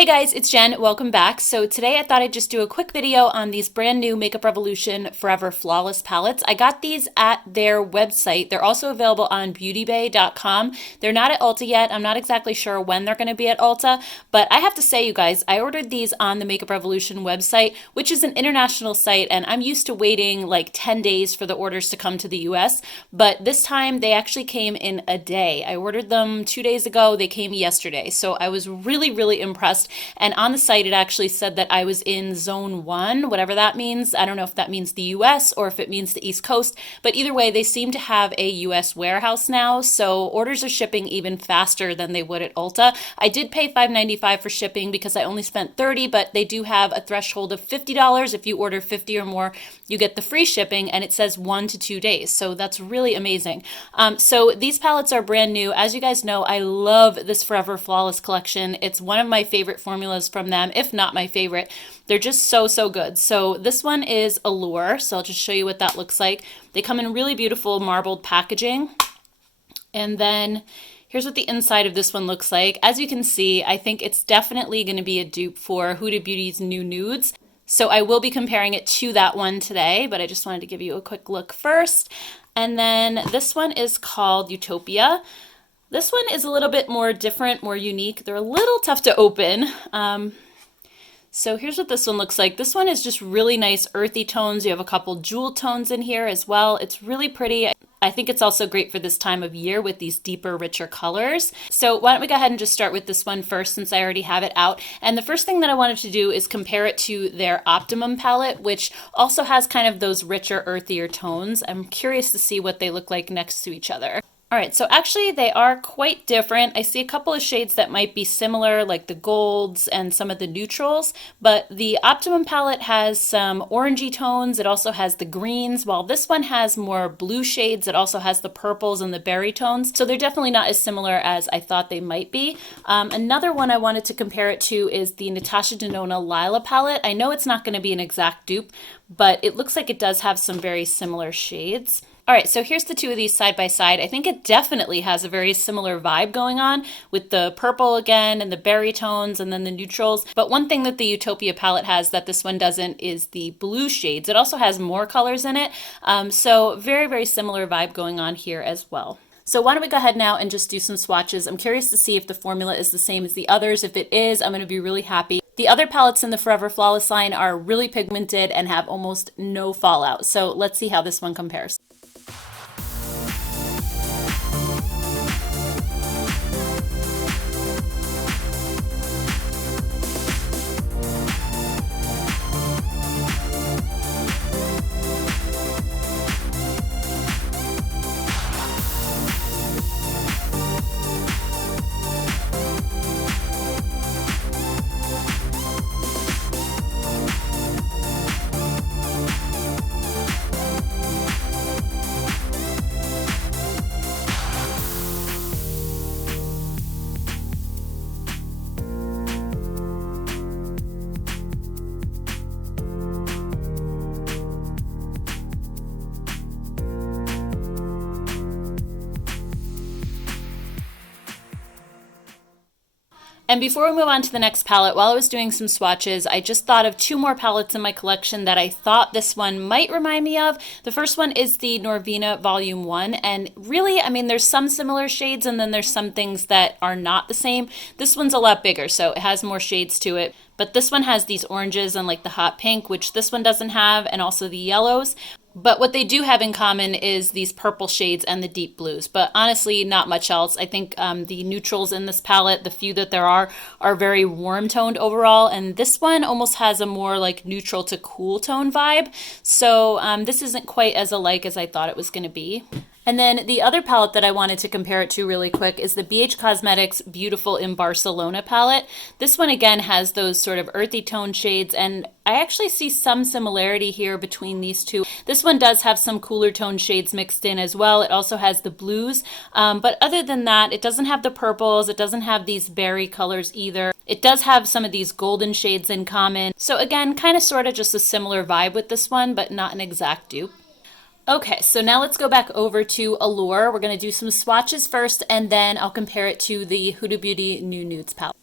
Hey guys, it's Jen. Welcome back. So today I thought I'd just do a quick video on these brand new Makeup Revolution Forever Flawless palettes. I got these at their website. They're also available on beautybay.com. They're not at Ulta yet. I'm not exactly sure when they're going to be at Ulta, but I have to say, you guys, I ordered these on the Makeup Revolution website, which is an international site, and I'm used to waiting like 10 days for the orders to come to the US, but this time they actually came in a day. I ordered them 2 days ago. They came yesterday. So I was really impressed. And on the site, it actually said that I was in zone 1, whatever that means. I don't know if that means the US or if it means the East Coast, but either way, they seem to have a US warehouse now. So orders are shipping even faster than they would at Ulta. I did pay $5.95 for shipping because I only spent $30, but they do have a threshold of $50. If you order 50 or more, you get the free shipping, and it says 1 to 2 days. So that's really amazing. So these palettes are brand new. As you guys know, I love this Forever Flawless collection. It's one of my favorite formulas from them, if not my favorite. They're just so good. So this one is Allure. So I'll just show you what that looks like. They come in really beautiful marbled packaging. And then here's what the inside of this one looks like. As you can see, I think it's definitely going to be a dupe for Huda Beauty's new Nudes. So I will be comparing it to that one today, but I just wanted to give you a quick look first. And then this one is called Utopia. This one is a little bit more different, more unique. They're a little tough to open. So here's what this one looks like. This one is just really nice earthy tones. You have a couple jewel tones in here as well. It's really pretty. I think it's also great for this time of year with these deeper, richer colors. So why don't we go ahead and just start with this one first, since I already have it out. And the first thing that I wanted to do is compare it to their Optimum palette, which also has kind of those richer, earthier tones. I'm curious to see what they look like next to each other. All right, so actually they are quite different. I see a couple of shades that might be similar, like the golds and some of the neutrals, but the Optimum palette has some orangey tones. It also has the greens, while this one has more blue shades. It also has the purples and the berry tones. So they're definitely not as similar as I thought they might be. Another one I wanted to compare it to is the Natasha Denona Lila palette. I know it's not going to be an exact dupe, but it looks like it does have some very similar shades. All right, so here's the two of these side by side. I think it definitely has a very similar vibe going on with the purple again and the berry tones and then the neutrals. But one thing that the Utopia palette has that this one doesn't is the blue shades. It also has more colors in it. So very similar vibe going on here as well. So why don't we go ahead now and just do some swatches. I'm curious to see if the formula is the same as the others. If it is, I'm going to be really happy. The other palettes in the Forever Flawless line are really pigmented and have almost no fallout. So let's see how this one compares. And before we move on to the next palette, while I was doing some swatches, I just thought of two more palettes in my collection that I thought this one might remind me of. The first one is the Norvina Volume 1, and really, I mean, there's some similar shades and then there's some things that are not the same. This one's a lot bigger, so it has more shades to it. But this one has these oranges and like the hot pink, which this one doesn't have, and also the yellows. But what they do have in common is these purple shades and the deep blues. But honestly, not much else. I think the neutrals in this palette, the few that there are very warm toned overall. And this one almost has a more like neutral to cool tone vibe. So this isn't quite as alike as I thought it was going to be. And then the other palette that I wanted to compare it to really quick is the BH Cosmetics Beautiful in Barcelona palette. This one again has those sort of earthy tone shades, and I actually see some similarity here between these two. This one does have some cooler tone shades mixed in as well. It also has the blues, but other than that, it doesn't have the purples. It doesn't have these berry colors either. It does have some of these golden shades in common. So again, kind of sort of just a similar vibe with this one, but not an exact dupe. Okay, so now let's go back over to Allure. We're going to do some swatches first, and then I'll compare it to the Huda Beauty New Nudes palette.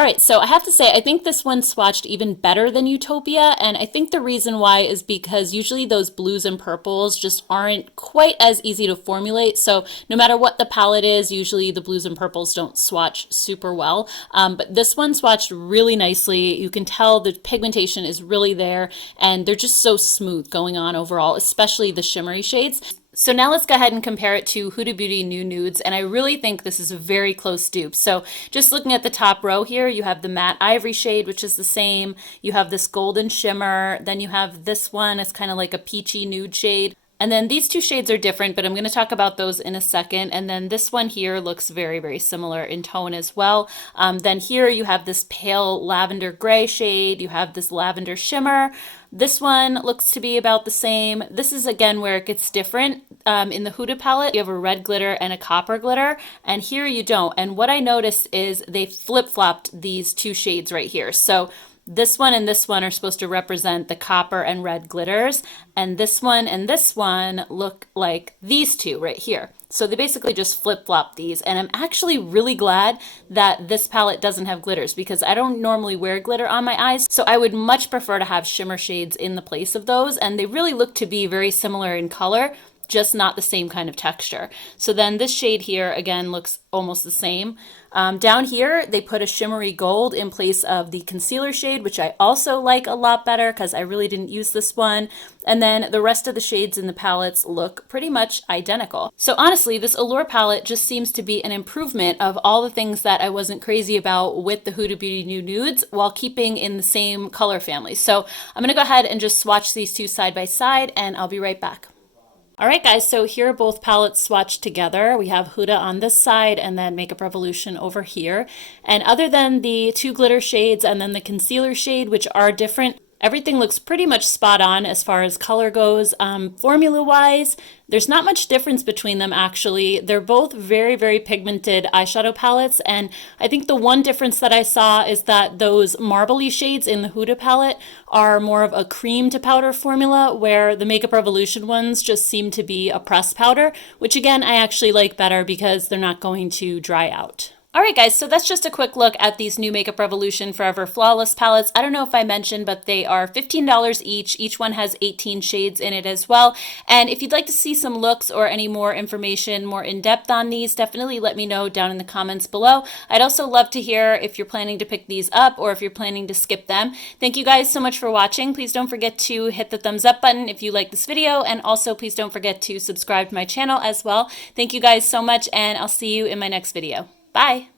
All right, so I have to say, I think this one swatched even better than Utopia, and I think the reason why is because usually those blues and purples just aren't quite as easy to formulate, so no matter what the palette is, usually the blues and purples don't swatch super well, but this one swatched really nicely. You can tell the pigmentation is really there, and they're just so smooth going on overall, especially the shimmery shades. So now let's go ahead and compare it to Huda Beauty New Nudes, and I really think this is a very close dupe. So just looking at the top row here, you have the matte ivory shade, which is the same. You have this golden shimmer. Then you have this one. It's kind of like a peachy nude shade. And then these two shades are different, but I'm going to talk about those in a second. And then this one here looks very, very similar in tone as well. Then here you have this pale lavender gray shade. You have this lavender shimmer. This one looks to be about the same. This is again where it gets different. In the Huda palette, you have a red glitter and a copper glitter, and here you don't. And what I noticed is they flip-flopped these two shades right here. So this one and this one are supposed to represent the copper and red glitters, and this one look like these two right here. So they basically just flip-flop these, and I'm actually really glad that this palette doesn't have glitters because I don't normally wear glitter on my eyes, so I would much prefer to have shimmer shades in the place of those, and they really look to be very similar in color, just not the same kind of texture. So then this shade here again looks almost the same. Down here they put a shimmery gold in place of the concealer shade, which I also like a lot better because I really didn't use this one. And then the rest of the shades in the palettes look pretty much identical. So honestly, this Allure palette just seems to be an improvement of all the things that I wasn't crazy about with the Huda Beauty New Nudes while keeping in the same color family. So I'm gonna go ahead and just swatch these two side by side, and I'll be right back. All right, guys, so here are both palettes swatched together. We have Huda on this side and then Makeup Revolution over here. And other than the two glitter shades and then the concealer shade, which are different, everything looks pretty much spot on as far as color goes. Formula-wise, there's not much difference between them, actually. They're both very, very pigmented eyeshadow palettes, and I think the one difference that I saw is that those marbly shades in the Huda palette are more of a cream to powder formula, where the Makeup Revolution ones just seem to be a pressed powder, which again, I actually like better because they're not going to dry out. All right, guys, so that's just a quick look at these new Makeup Revolution Forever Flawless palettes. I don't know if I mentioned, but they are $15 each. Each one has 18 shades in it as well. And if you'd like to see some looks or any more information, more in-depth on these, definitely let me know down in the comments below. I'd also love to hear if you're planning to pick these up or if you're planning to skip them. Thank you guys so much for watching. Please don't forget to hit the thumbs up button if you like this video, and also please don't forget to subscribe to my channel as well. Thank you guys so much, and I'll see you in my next video. Bye.